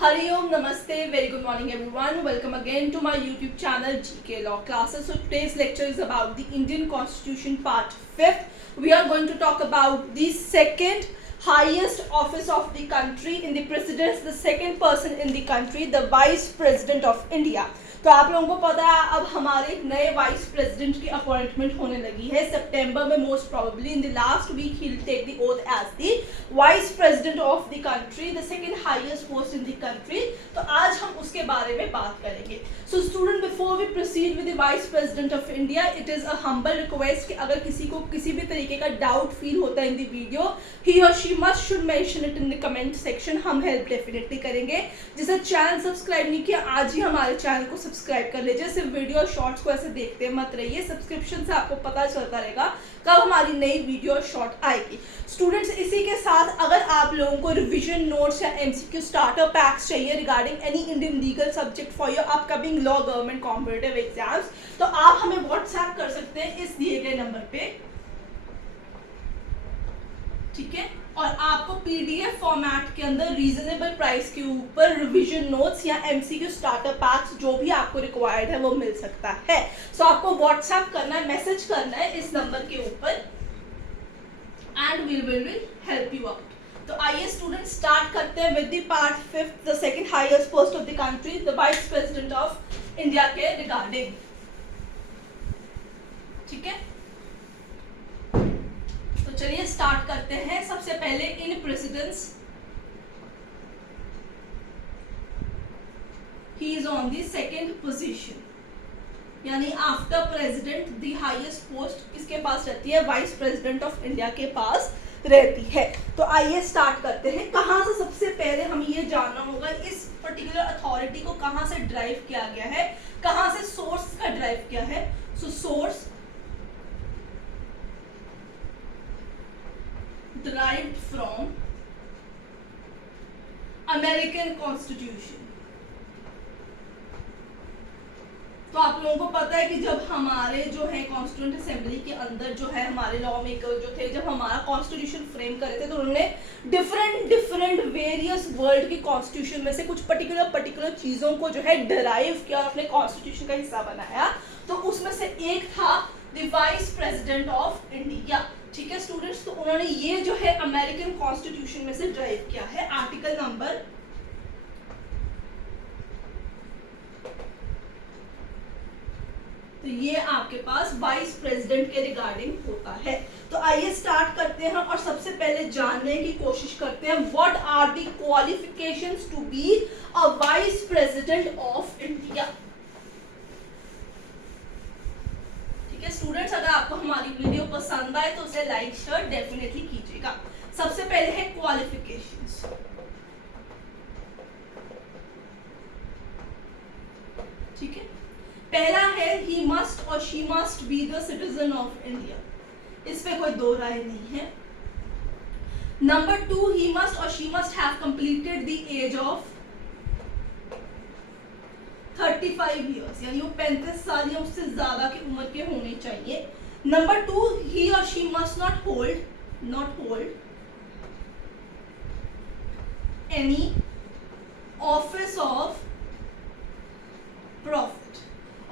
Hariom, Namaste, very good morning everyone. Welcome again to my YouTube channel GK Law Classes. So today's lecture is about the Indian Constitution part 5th. We are going to talk about the second highest office of the country in the presidents, the second person in the country, the Vice President of India. तो आप लोगों को पता है अब हमारे नए vice president की अपॉइंटमेंट होने लगी है सितंबर में. Most probably in the last week he will take the oath as the vice president of the country, the second highest post in the country. तो आज हम उसके बारे में बात करेंगे. So student, before we proceed with the vice president of India, it is a humble request कि अगर किसी को किसी भी तरीके का डाउट फील होता है इन द वीडियो, ही और she must should mention it in the comment section. हम हेल्प डेफिनेटली करेंगे. जिसे चैनल सब्सक्राइब नहीं किया, आज ही हमारे चैनल को सब्सक्राइब कर लीजिए. सिर्फ वीडियो शॉर्ट्स को ऐसे देखते मत रहिए. सब्सक्रिप्शन से आपको पता चलता रहेगा कब हमारी नई वीडियो शॉर्ट आएगी. स्टूडेंट्स, इसी के साथ अगर आप लोगों को रिवीजन नोट्स या एमसीक्यू स्टार्टर पैक्स चाहिए regarding any Indian legal subject for your upcoming law government competitive exams, तो आप हमें व्हाट्सएप कर सकते हैं इस दिए गए नंबर पे. ठीक है, और आपको पीडीएफ फॉर्मेट के अंदर रीजनेबल प्राइस के ऊपर रिवीजन नोट्स या एमसीक्यू स्टार्टर पैक्स जो भी आपको रिक्वायर्ड है वो मिल सकता है. सो आपको व्हाट्सएप करना है, मैसेज करना है इस नंबर के ऊपर and we will help you out. तो आइए स्टूडेंट स्टार्ट करते हैं with the part 5th, the second highest post of the country, the vice president of India के रिगार्डिंग. ठीक है, तो चलिए स्टार्ट करते हैं. सबसे पहले in precedence, he is on the second position, यानी after president the highest post किसके पास रहती है? वाइस प्रेसिडेंट ऑफ इंडिया के पास रहती है. तो आइए स्टार्ट करते हैं. कहां से सबसे पहले हमें ये जानना होगा इस पर्टिकुलर अथॉरिटी को कहां से ड्राइव किया गया है, कहां से सोर्स का ड्राइव किया है. सो source derived from American Constitution. तो आप लोगों को पता है कि जब हमारे जो है कॉन्स्टिट्यूएंट असेंबली के अंदर जो है हमारे लॉ मेकर जो थे, जब हमारा कॉन्स्टिट्यूशन फ्रेम कर रहे थे, तो उन्होंने डिफरेंट वेरियस वर्ल्ड के कॉन्स्टिट्यूशन में से कुछ पर्टिकुलर चीजों को जो है डिराइव किया और अपने कॉन्स्टिट्यूशन का हिस्सा बनाया. तो उसमें से एक था the vice president of India. ठीक है स्टूडेंट्स, तो उन्होंने ये जो है अमेरिकन कॉन्स्टिट्यूशन में से ड्राइव किया है. आर्टिकल नंबर तो ये आपके पास वाइस प्रेसिडेंट के रिगार्डिंग होता है. तो आइए स्टार्ट करते हैं और सबसे पहले जानने की कोशिश करते हैं what are the qualifications to be a vice president of India. Students, अगर आपको हमारी वीडियो पसंद आए तो उसे लाइक शेयर डेफिनेटली कीजिएगा. सबसे पहले है क्वालिफिकेशंस. ठीक है, पहला है ही मस्ट और she must be the citizen of India. इस पे कोई दो राय नहीं है. नंबर 2, ही मस्ट और she must have completed the age of 35 years, यानी वो 35 साल या उससे ज्यादा की उम्र के होने चाहिए. नंबर 2, ही और she must not hold any office of profit.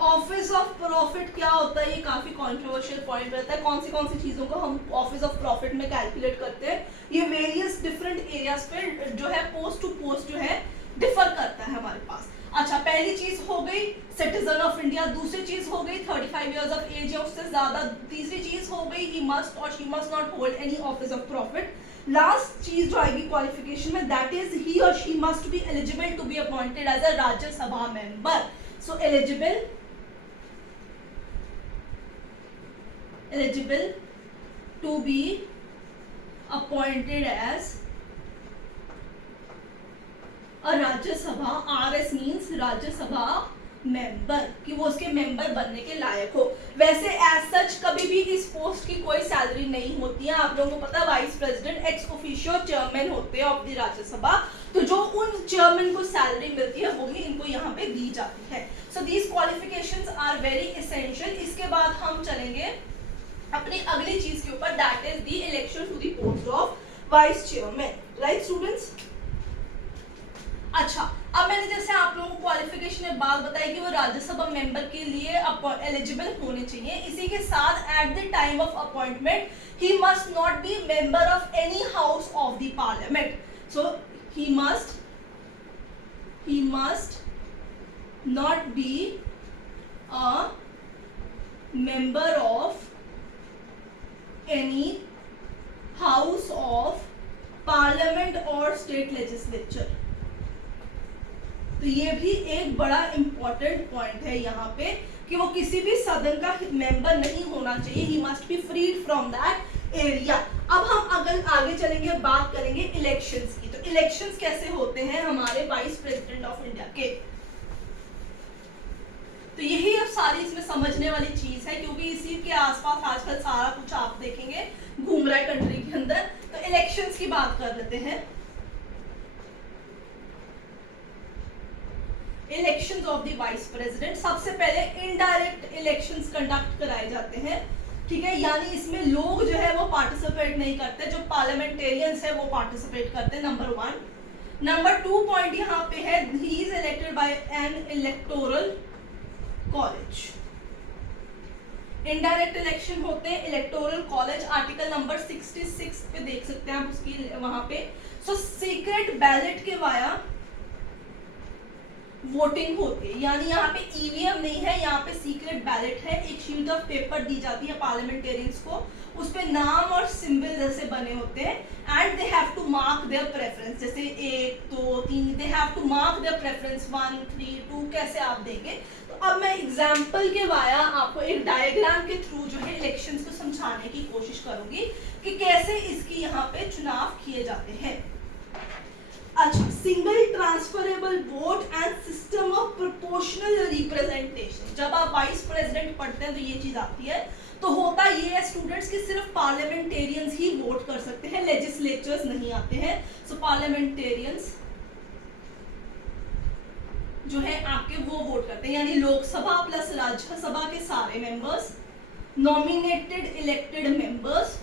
Office of profit क्या होता है? ये काफी कॉन्ट्रोवर्शियल पॉइंट रहता है. कौन सी चीजों को हम ऑफिस ऑफ प्रॉफिट में कैलकुलेट करते हैं? ये वेरियस डिफरेंट एरियाज पे जो है पोस्ट टू पोस्ट जो है डिफर करता है हमारे पास. अच्छा, पहली चीज हो गई सिटीजन ऑफ इंडिया. दूसरी चीज हो गई 35 इयर्स ऑफ एज या उससे ज्यादा. तीसरी चीज हो गई ही मस्ट और she must not hold any office of profit. Last चीज जो आएगी क्वालिफिकेशन में, दैट इज ही और she must be eligible to be appointed as a Rajya Sabha member. So eligible to be appointed as Rajya Sabha. RS means Rajya Sabha member, कि वो उसके member बनने के लायक हो. वैसे एज सच कभी भी इस पोस्ट की कोई सैलरी नहीं होती है. आप लोगों को पता है vice president ex officio chairman होते हैं ऑफ द राज्यसभा. तो जो उन चेयरमैन को सैलरी मिलती है वही इनको यहाँ पे दी जाती है. So these qualifications are very essential. इसके बाद हम चलेंगे अपनी अगली चीज के ऊपर, that is the election to the post of vice chairman. Right students? अच्छा, अब मैंने जैसे आप लोगों को क्वालिफिकेशन में बात बताई कि वो राज्यसभा मेंबर के लिए एलिजिबल होने चाहिए, इसी के साथ at the time of appointment he must not be member of any house of the parliament. So he must not be a member of any house of parliament or state legislature. तो ये भी एक बड़ा important point है यहाँ पे कि वो किसी भी सदन का मेंबर नहीं होना चाहिए. He must be freed from that area. अब हम अगर आगे चलेंगे बात करेंगे इलेक्शंस की. तो इलेक्शंस कैसे होते हैं हमारे वाइस प्रेसिडेंट ऑफ इंडिया के. तो यही अब सारी इसमें समझने वाली चीज है, क्योंकि इसी के आसपास आजकल सारा कुछ आप देखेंगे घूम रहा है कंट्री के अंदर. तो इलेक्शंस की बात कर लेते हैं. Elections of the vice president. सबसे पहले इनडायरेक्ट इलेक्शंस कंडक्ट कराए जाते हैं, ठीक है, यानी इसमें लोग जो है वो पार्टिसिपेट नहीं करते, जो पार्लियामेंटेरियंस है वो पार्टिसिपेट करते हैं. नंबर 1. नंबर 2 पॉइंट यहाँ पे है, he is elected by N electoral college. Indirect election होते हैं इलेक्टोरल कॉलेज. आर्टिकल नंबर 66 पे देख सकते हैं आप उसकी वहां पे. सो सीक्रेट बैलेट के वाया वोटिंग होती है, यानी यहाँ पे ईवीएम नहीं है, यहाँ पे सीक्रेट बैलेट है. एक शीट ऑफ पेपर दी जाती है पार्लियामेंटेरियंस को, उस पे नाम और सिंबल जैसे बने होते हैं. And they have to mark their preference, जैसे 1 2 3, they have to mark their preference 1 3 2 कैसे आप देंगे. तो अब मैं एग्जांपल के वाया आपको एक डायग्राम के थ्रू जो है इलेक्शंस को समझाने की कोशिश करूंगी कि कैसे इसकी यहाँ पे चुनाव किए जाते हैं. अच्छा, single transferable vote and system of proportional representation. जब आप वाइस प्रेसिडेंट पढ़ते हैं तो ये चीज आती है. तो होता ये है स्टूडेंट्स कि सिर्फ पार्लियामेंटेरियंस ही वोट कर सकते हैं, लेजिस्लेचर्स नहीं आते हैं. सो पार्लियामेंटेरियंस जो है आपके वो वोट करते हैं, यानी लोकसभा प्लस राज्यसभा के सारे मेंबर्स, नॉमिनेटेड इलेक्टेड मेंबर्स,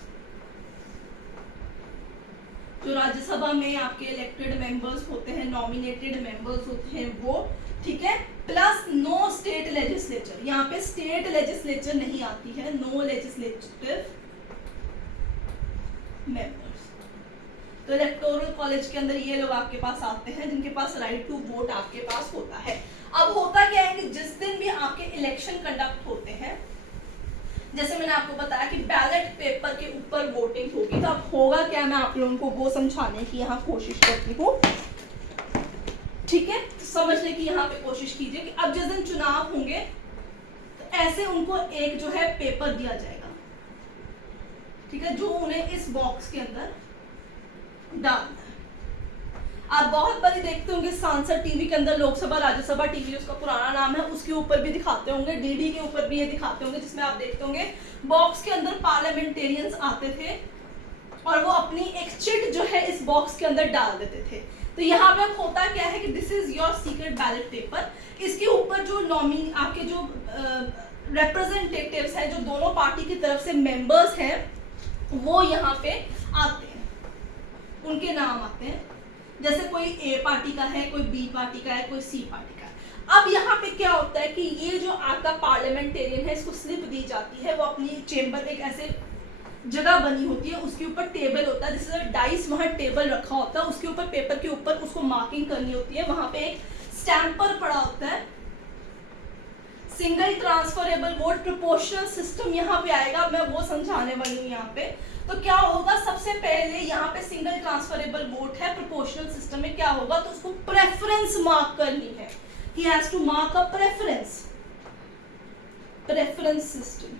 जो राज्यसभा में आपके इलेक्टेड मेंबर्स होते हैं, नॉमिनेटेड मेंबर्स होते हैं वो, ठीक है, प्लस नो स्टेट लेजिस्लेचर. यहाँ पे स्टेट लेजिस्लेचर नहीं आती है, नो लेजिस्लेटिव मेंबर्स. तो इलेक्टोरल कॉलेज के अंदर ये लोग आपके पास आते हैं जिनके पास राइट टू वोट आपके पास होता है. अब होता क्या है कि जिस दिन भी आपके इलेक्शन कंडक्ट होते हैं, जैसे मैंने आपको बताया कि बैलेट पेपर के ऊपर वोटिंग होगी, तो अब होगा क्या, मैं आप लोगों को वो समझाने की यहाँ कोशिश करती हूँ, ठीक है. तो समझने की यहाँ पे कोशिश कीजिए कि अब जिस दिन चुनाव होंगे तो ऐसे उनको एक जो है पेपर दिया जाएगा, ठीक है, जो उन्हें इस बॉक्स के अंदर डालना है. आप बहुत बारी देखते होंगे सांसद टीवी के अंदर, लोकसभा राज्यसभा टीवी उसका पुराना नाम है, उसके ऊपर भी दिखाते होंगे, डीडी के ऊपर भी ये दिखाते होंगे, जिसमें आप देखते होंगे बॉक्स के अंदर पार्लियामेंटेरियंस आते थे और वो अपनी एक चिट जो है इस बॉक्स के अंदर डाल देते थे. तो यहाँ पे होता क्या है कि this is your secret ballot paper. इसके ऊपर जो आपके जो रिप्रेजेंटेटिव्स हैं, जो दोनों पार्टी की तरफ से मेंबर्स हैं, वो यहाँ पे आते हैं, उनके नाम आते हैं. जैसे कोई ए पार्टी का है, कोई बी पार्टी का है, कोई सी पार्टी का है. अब यहाँ पे क्या होता है कि ये जो आपका पार्लियामेंटेरियन है, इसको स्लिप दी जाती है, वो अपनी चेंबर एक ऐसे जगह बनी होती है, उसके ऊपर टेबल होता है, जैसे डाइस वहाँ टेबल रखा होता है, उसके ऊपर पेपर के ऊपर उसको मार्किंग करनी होती है. वहां पे एक स्टैम्पर पड़ा होता है. Single transferable vote proportional system यहाँ पे आएगा, मैं वो समझाने वाली हूँ यहाँ पे. तो क्या होगा, सबसे पहले यहाँ पे सिंगल ट्रांसफरेबल वोट है, प्रोपोर्शनल सिस्टम में क्या होगा, तो उसको प्रेफरेंस मार्क करनी है. He has to mark a preference system,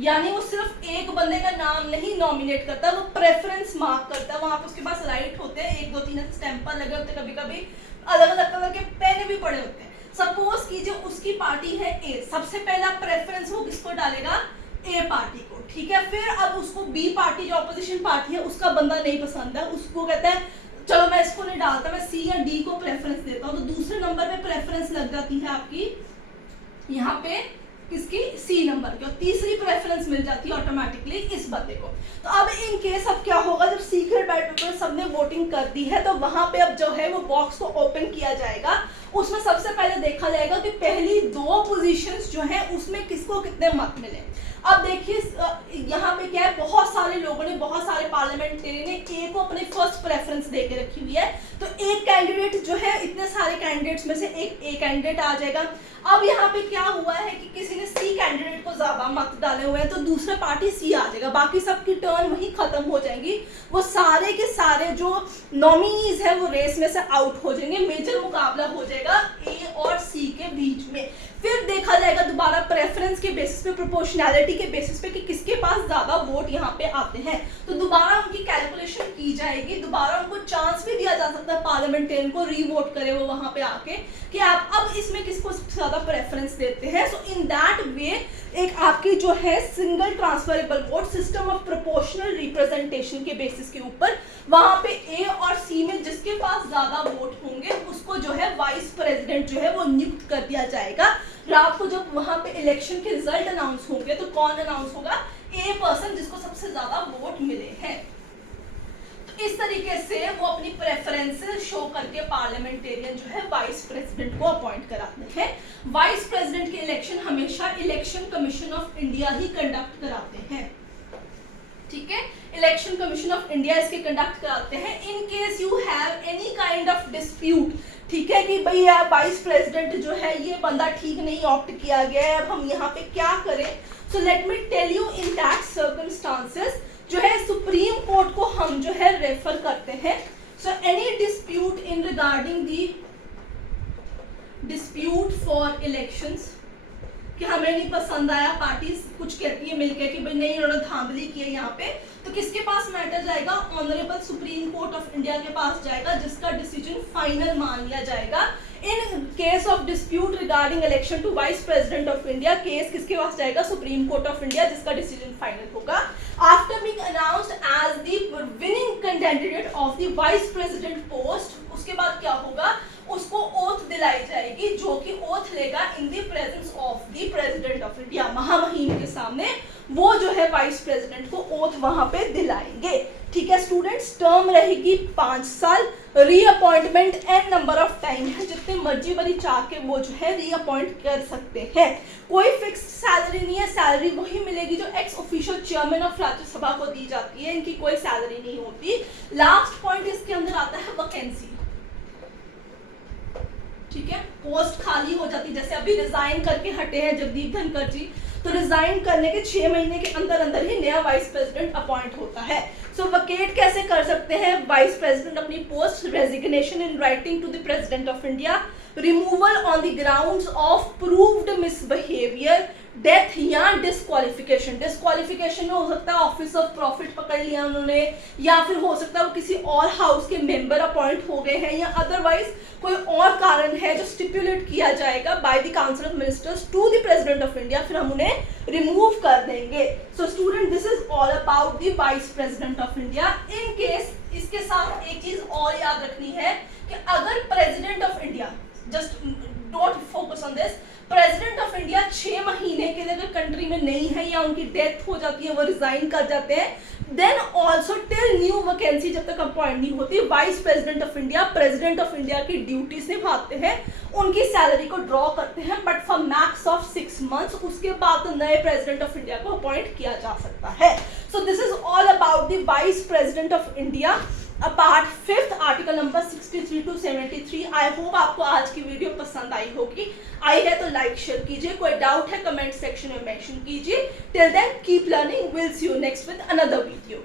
यानी वो सिर्फ एक बंदे का नाम नहीं नॉमिनेट करता, वो प्रेफरेंस मार्क करता है. वहां पे उसके पास राइट होते हैं, 1 2 3 स्टैंपर लगे होते हैं, कभी कभी अलग अलग कलर के पेन भी पड़े होते हैं. सपोज कीजिए उसकी पार्टी है ए, सबसे पहला प्रेफरेंस वो किसको डालेगा, ए पार्टी को, ठीक है. फिर अब उसको बी पार्टी जो ऑपोजिशन पार्टी है उसका बंदा नहीं पसंद है, उसको कहता है चलो मैं इसको नहीं डालता, मैं सी या डी को प्रेफरेंस देता हूँ. तो दूसरे नंबर पे प्रेफरेंस लग जाती है आपकी यहाँ पे किसकी, सी नंबर की, और तीसरी प्रेफरेंस मिल जाती है ऑटोमेटिकली इस बंदे को। तो अब इन केस अब क्या होगा, जब सीक्रेट बैलेट पेपर सबने वोटिंग कर दी है तो वहां पे अब जो है वो बॉक्स को ओपन किया जाएगा। उसमें सबसे पहले देखा जाएगा कि पहली 2 पोजीशंस जो है उसमें किसको कितने मत मिले। अब देखिए यहाँ पे क्या है, बहुत सारे लोगों ने, बहुत सारे पार्लियामेंटेरियन ने ए को अपने फर्स्ट प्रेफरेंस दे के रखी हुई है, तो एक कैंडिडेट जो है, इतने सारे कैंडिडेट्स में से एक ए कैंडिडेट आ जाएगा। अब यहाँ पे क्या हुआ है कि किसी ने सी कैंडिडेट को ज्यादा मत डाले हुए हैं तो दूसरा पार्टी सी आ जाएगा, बाकी सबकी टर्न वहीं खत्म हो जाएंगी, वो सारे के सारे जो नॉमिनीज है वो रेस में से आउट हो जाएंगे, मेजर मुकाबला हो जाएगा ए और सी के बीच में। फिर देखा जाएगा दोबारा प्रेफरेंस के बेसिस पे, प्रोपोर्शनैलिटी के बेसिस पे कि किसके पास ज्यादा वोट यहाँ पे आते हैं, तो दोबारा उनकी कैलकुलेशन की जाएगी, दोबारा उनको चांस भी दिया जा सकता है पार्लियामेंटेरियन को रीवोट करे वो वहां पे आके कि आप अब इसमें किसको ज्यादा प्रेफरेंस देते हैं। सो इन दैट वे एक आपकी जो है single transferable vote system of proportional representation के बेसिस के ऊपर वहां पे ए और सी में जिसके पास ज्यादा वोट होंगे उसको जो है वाइस प्रेसिडेंट जो है वो नियुक्त कर दिया जाएगा। रात को जब वहां पे इलेक्शन के रिजल्ट अनाउंस होंगे तो कौन अनाउंस होगा, ए पर्सन जिसको सबसे ज्यादा वोट मिले हैं। तो इस तरीके से वो अपनी प्रेफरेंसेस शो करके पार्लियामेंटेरियन जो है वाइस प्रेसिडेंट को अपॉइंट कराते हैं। वाइस प्रेसिडेंट के इलेक्शन हमेशा election commission of India he conduct कराते हैं, ठीक है, इलेक्शन कमीशन ऑफ इंडिया इसके कंडक्ट कराते हैं। In case you have any kind of dispute, ठीक है, कि भाई यार वाइस प्रेसिडेंट जो है ये बंदा ठीक नहीं ऑप्ट किया गया है, अब हम यहाँ पे क्या करें। So let me tell you in that circumstances जो है सुप्रीम कोर्ट को हम जो है रेफर करते हैं। So any dispute in regarding the dispute for elections, कि हमें नहीं पसंद आया, पार्टी कुछ कहती है मिलकर कि भाई नहीं उन्होंने धांधली की है यहाँ पे, तो किसके पास मैटर जाएगा, honourable supreme court of India के पास जाएगा, जिसका डिसीजन फाइनल मान लिया जाएगा। In case of dispute regarding election to vice president of India, case किसके पास जाएगा, सुप्रीम कोर्ट ऑफ इंडिया, जिसका डिसीजन फाइनल होगा। After being announced as the winning candidate of the vice president post, उसके बाद क्या होगा, उसको ओथ दिलाई जाएगी, जो कि ओथ लेगा in the presence of the president of India, महामहिम के सामने वो जो है वाइस प्रेसिडेंट को ओथ वहां पे दिलाएंगे। ठीक है स्टूडेंट्स, टर्म रहेगी 5 साल, reappointment N number of time है, जितने मर्जी बड़ी चाह के वो जो है रीअपॉइंट कर सकते हैं। कोई फिक्स सैलरी नहीं है, सैलरी वही मिलेगी जो x official chairman of Rajya Sabha को दी जाती है, इनकी कोई सैलरी नहीं होती। लास्ट पॉइंट इसके अंदर आता है वैकेंसी, ठीक है, पोस्ट खाली हो जाती, जैसे अभी रिजाइन करके हटे हैं जगदीप धनखड़ जी, तो रिजाइन करने के 6 महीने के अंदर अंदर ही नया वाइस प्रेसिडेंट अपॉइंट होता है। सो वकेट कैसे कर सकते हैं वाइस प्रेसिडेंट अपनी post, resignation in writing to the president of India, removal on the grounds of proved misbehaviour, death या डिस्क्वालिफिकेशन। डिस्क्वालिफिकेशन में हो सकता है ऑफिस ऑफ प्रॉफिट पकड़ लिया उन्होंने, या फिर हो सकता है वो किसी और हाउस के मेंबर अपॉइंट हो गए हैं, या अदरवाइज कोई और कारण है जो स्टिपुलेट किया जाएगा by the council of ministers to the president of India, फिर हम उन्हें रिमूव कर देंगे। So student, this is all about the vice president of India. In case इसके साथ एक चीज और याद रखनी है कि अगर president of India, just don't focus on this, president of India 6 महीने के लिए अगर कंट्री में नहीं है या उनकी डेथ हो जाती है, वो रिजाइन कर जाते हैं, then also till new vacancy जब तक अपॉइंट नहीं होती, vice president of India president of India की ड्यूटीज निभाते हैं, उनकी सैलरी को ड्रॉ करते हैं, but for max of 6 months, उसके बाद तो नए प्रेसिडेंट ऑफ इंडिया को अपॉइंट किया जा सकता है। So this is all about the vice president of India, part 5 article number 63 to 73। I hope आपको आज की वीडियो पसंद आई होगी, आई है तो लाइक शेयर कीजिए, कोई डाउट है कमेंट सेक्शन में मेंशन कीजिए। Till then keep learning, will see you next with another video.